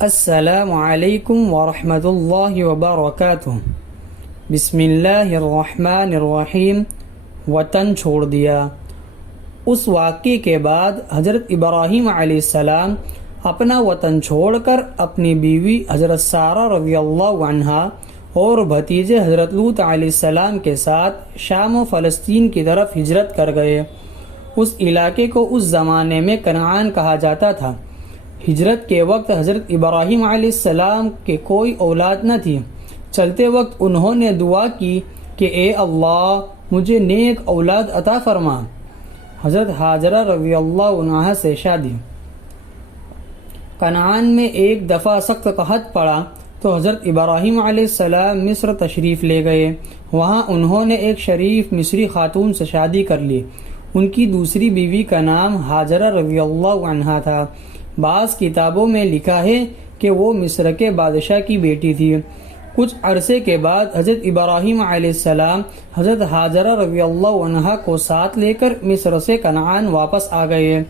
السلام علیکم ورحمۃ اللہ وبرکاتہ۔ بسم اللہ الرحمن الرحیم۔ وطن چھوڑ دیا۔ اس واقعے کے بعد حضرت ابراہیم علیہ السلام اپنا وطن چھوڑ کر اپنی بیوی حضرت سارہ رضی اللہ عنہا اور بھتیجے حضرت لوط علیہ السلام کے ساتھ شام و فلسطین کی طرف ہجرت کر گئے۔ اس علاقے کو اس زمانے میں کنعان کہا جاتا تھا۔ ہجرت کے وقت حضرت ابراہیم علیہ السلام کے کوئی اولاد نہ تھی۔ چلتے وقت انہوں نے دعا کی کہ اے اللہ مجھے نیک اولاد عطا فرما۔ حضرت ہاجرہ رضی اللہ عنہا سے شادی۔ کنعان میں ایک دفعہ سخت قحط پڑا تو حضرت ابراہیم علیہ السلام مصر تشریف لے گئے۔ وہاں انہوں نے ایک شریف مصری خاتون سے شادی کر لی۔ ان کی دوسری بیوی کا نام ہاجرہ رضی اللہ عنہا تھا۔ بعض کتابوں میں لکھا ہے کہ وہ مصر کے بادشاہ کی بیٹی تھی۔ کچھ عرصے کے بعد حضرت ابراہیم علیہ السلام حضرت ہاجرہ رضی اللہ عنہا کو ساتھ لے کر مصر سے کنعان واپس آ گئے۔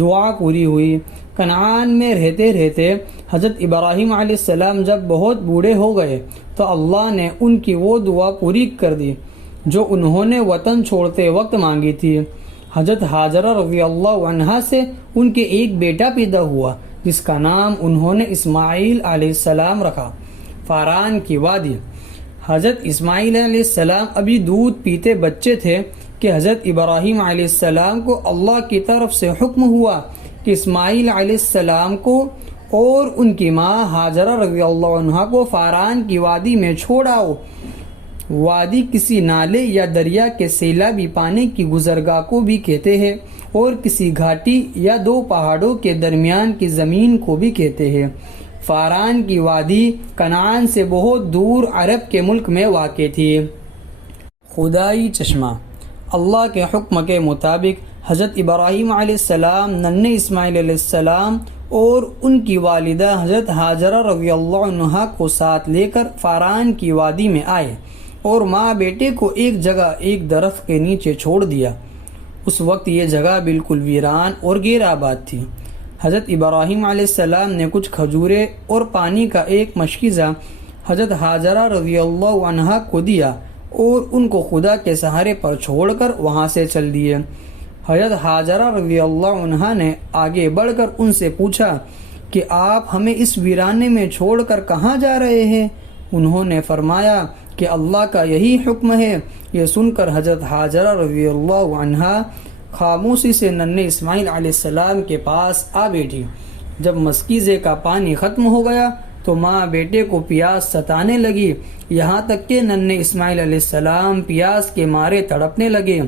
دعا پوری ہوئی۔ کنعان میں رہتے رہتے حضرت ابراہیم علیہ السلام جب بہت بوڑھے ہو گئے تو اللہ نے ان کی وہ دعا پوری کر دی جو انہوں نے وطن چھوڑتے وقت مانگی تھی۔ حضرت ہاجرہ رضی اللہ عنہا سے ان کے ایک بیٹا پیدا ہوا جس کا نام انہوں نے اسماعیل علیہ السلام رکھا۔ فاران کی وادی۔ حضرت اسماعیل علیہ السلام ابھی دودھ پیتے بچے تھے کہ حضرت ابراہیم علیہ السلام کو اللہ کی طرف سے حکم ہوا کہ اسماعیل علیہ السلام کو اور ان کی ماں ہاجرہ رضی اللہ عنہا کو فاران کی وادی میں چھوڑ آؤ۔ وادی کسی نالے یا دریا کے سیلابی پانی کی گزرگاہ کو بھی کہتے ہیں اور کسی گھاٹی یا دو پہاڑوں کے درمیان کی زمین کو بھی کہتے ہیں۔ فاران کی وادی کنعان سے بہت دور عرب کے ملک میں واقع تھی۔ خدائی چشمہ۔ اللہ کے حکم کے مطابق حضرت ابراہیم علیہ السلام ننھے اسماعیل علیہ السلام اور ان کی والدہ حضرت ہاجرہ رضی اللہ عنہا کو ساتھ لے کر فاران کی وادی میں آئے اور ماں بیٹے کو ایک جگہ ایک درخت کے نیچے چھوڑ دیا۔ اس وقت یہ جگہ بالکل ویران اور غیر آباد تھی۔ حضرت ابراہیم علیہ السلام نے کچھ کھجوریں اور پانی کا ایک مشکیزہ حضرت ہاجرہ رضی اللہ عنہا کو دیا اور ان کو خدا کے سہارے پر چھوڑ کر وہاں سے چل دیے۔ حضرت ہاجرہ رضی اللہ عنہا نے آگے بڑھ کر ان سے پوچھا کہ آپ ہمیں اس ویرانے میں چھوڑ کر کہاں جا رہے ہیں؟ انہوں نے فرمایا کہ اللہ کا یہی حکم ہے۔ یہ سن کر حضرت ہاجرہ رضی اللہ عنہا خاموشی سے ننھے اسماعیل علیہ السلام کے پاس آ بیٹھی۔ جب مشکیزے کا پانی ختم ہو گیا تو ماں بیٹے کو پیاس ستانے لگی، یہاں تک کہ ننھے اسماعیل علیہ السلام پیاس کے مارے تڑپنے لگے۔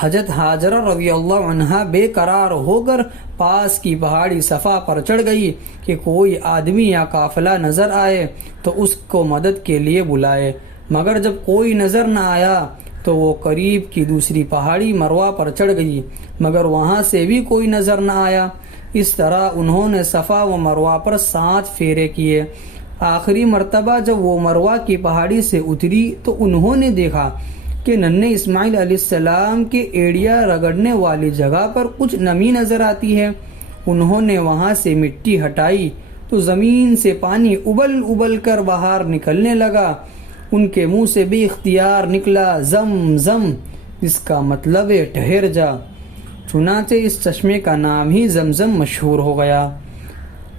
حضرت ہاجرہ رضی اللہ عنہا بے قرار ہو کر پاس کی پہاڑی صفا پر چڑھ گئی کہ کوئی آدمی یا قافلہ نظر آئے تو اس کو مدد کے لیے بلائے، مگر جب کوئی نظر نہ آیا تو وہ قریب کی دوسری پہاڑی مروہ پر چڑھ گئی، مگر وہاں سے بھی کوئی نظر نہ آیا۔ اس طرح انہوں نے صفا و مروہ پر 7 پھیرے کیے۔ آخری مرتبہ جب وہ مروہ کی پہاڑی سے اتری تو انہوں نے دیکھا کہ ننھے اسماعیل علیہ السلام کے ایڑیا رگڑنے والی جگہ پر کچھ نمی نظر آتی ہے۔ انہوں نے وہاں سے مٹی ہٹائی تو زمین سے پانی ابل ابل کر باہر نکلنے لگا۔ ان کے منہ سے بھی اختیار نکلا زم زم، جس کا مطلب ہے ٹھہر جا۔ چنانچہ اس چشمے کا نام ہی زمزم مشہور ہو گیا۔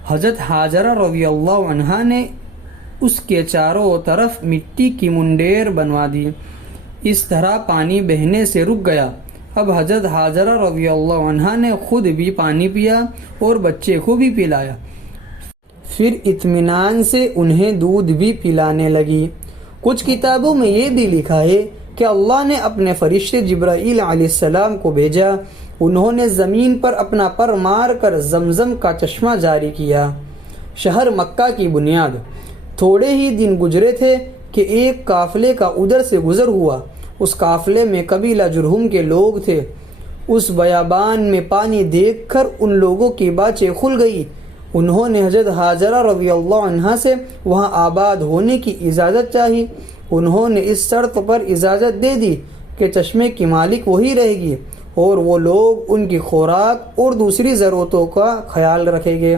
حضرت ہاجرہ رضی اللہ عنہا نے اس کے چاروں طرف مٹی کی منڈیر بنوا دی۔ اس طرح پانی بہنے سے رک گیا۔ اب حضرت ہاجرہ رضی اللہ عنہا نے خود بھی پانی پیا اور بچے کو بھی پلایا، پھر اطمینان سے انہیں دودھ بھی پلانے لگی۔ کچھ کتابوں میں یہ بھی لکھا ہے کہ اللہ نے اپنے فرشتے جبرائیل علیہ السلام کو بھیجا۔ انہوں نے زمین پر اپنا پر مار کر زمزم کا چشمہ جاری کیا۔ شہر مکہ کی بنیاد۔ تھوڑے ہی دن گزرے تھے کہ ایک قافلے کا ادھر سے گزر ہوا۔ اس قافلے میں قبیلہ جرہم کے لوگ تھے۔ اس بیابان میں پانی دیکھ کر ان لوگوں کی باتیں کھل گئی۔ انہوں نے حضرت ہاجرہ رضی اللہ عنہا سے وہاں آباد ہونے کی اجازت چاہی۔ انہوں نے اس شرط پر اجازت دے دی کہ چشمے کی مالک وہی رہے گی اور وہ لوگ ان کی خوراک اور دوسری ضرورتوں کا خیال رکھیں گے۔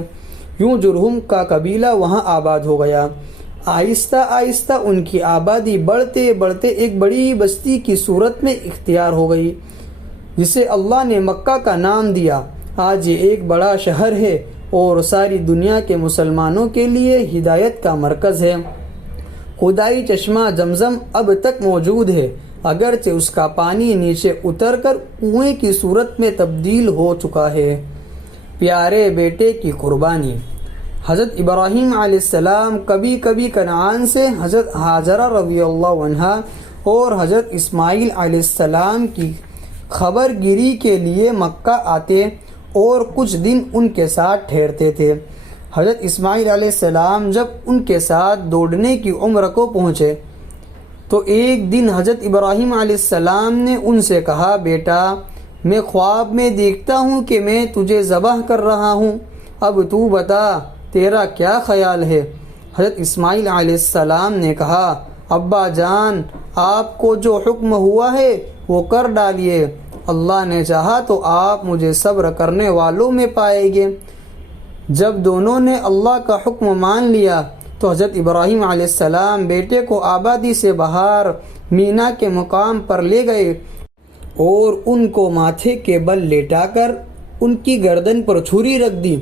یوں جرہم کا قبیلہ وہاں آباد ہو گیا۔ آہستہ آہستہ ان کی آبادی بڑھتے بڑھتے ایک بڑی بستی کی صورت میں اختیار ہو گئی، جسے اللہ نے مکہ کا نام دیا۔ آج یہ ایک بڑا شہر ہے اور ساری دنیا کے مسلمانوں کے لیے ہدایت کا مرکز ہے۔ خدائی چشمہ زمزم اب تک موجود ہے، اگرچہ اس کا پانی نیچے اتر کر کنویں کی صورت میں تبدیل ہو چکا ہے۔ پیارے بیٹے کی قربانی۔ حضرت ابراہیم علیہ السلام کبھی کبھی کنعان سے حضرت ہاجرہ رضی اللہ عنہا اور حضرت اسماعیل علیہ السلام کی خبر گیری کے لیے مکہ آتے اور کچھ دن ان کے ساتھ ٹھہرتے تھے۔ حضرت اسماعیل علیہ السلام جب ان کے ساتھ دوڑنے کی عمر کو پہنچے تو ایک دن حضرت ابراہیم علیہ السلام نے ان سے کہا، بیٹا میں خواب میں دیکھتا ہوں کہ میں تجھے ذبح کر رہا ہوں، اب تو بتا تیرا کیا خیال ہے؟ حضرت اسماعیل علیہ السلام نے کہا، ابا جان آپ کو جو حکم ہوا ہے وہ کر ڈالیے، اللہ نے چاہا تو آپ مجھے صبر کرنے والوں میں پائیں گے۔ جب دونوں نے اللہ کا حکم مان لیا تو حضرت ابراہیم علیہ السلام بیٹے کو آبادی سے باہر مینا کے مقام پر لے گئے اور ان کو ماتھے کے بل لیٹا کر ان کی گردن پر چھری رکھ دی۔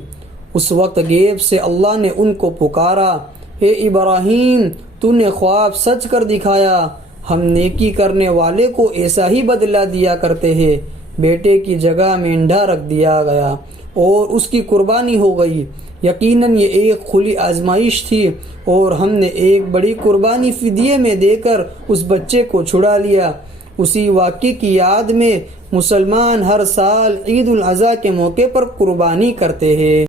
اس وقت غیب سے اللہ نے ان کو پکارا، اے ابراہیم تو نے خواب سچ کر دکھایا، ہم نیکی کرنے والے کو ایسا ہی بدلہ دیا کرتے ہیں۔ بیٹے کی جگہ مینڈھا رکھ دیا گیا اور اس کی قربانی ہو گئی۔ یقیناً یہ ایک کھلی آزمائش تھی اور ہم نے ایک بڑی قربانی فدیے میں دے کر اس بچے کو چھڑا لیا۔ اسی واقعے کی یاد میں مسلمان ہر سال عید الاضحیٰ کے موقع پر قربانی کرتے ہیں۔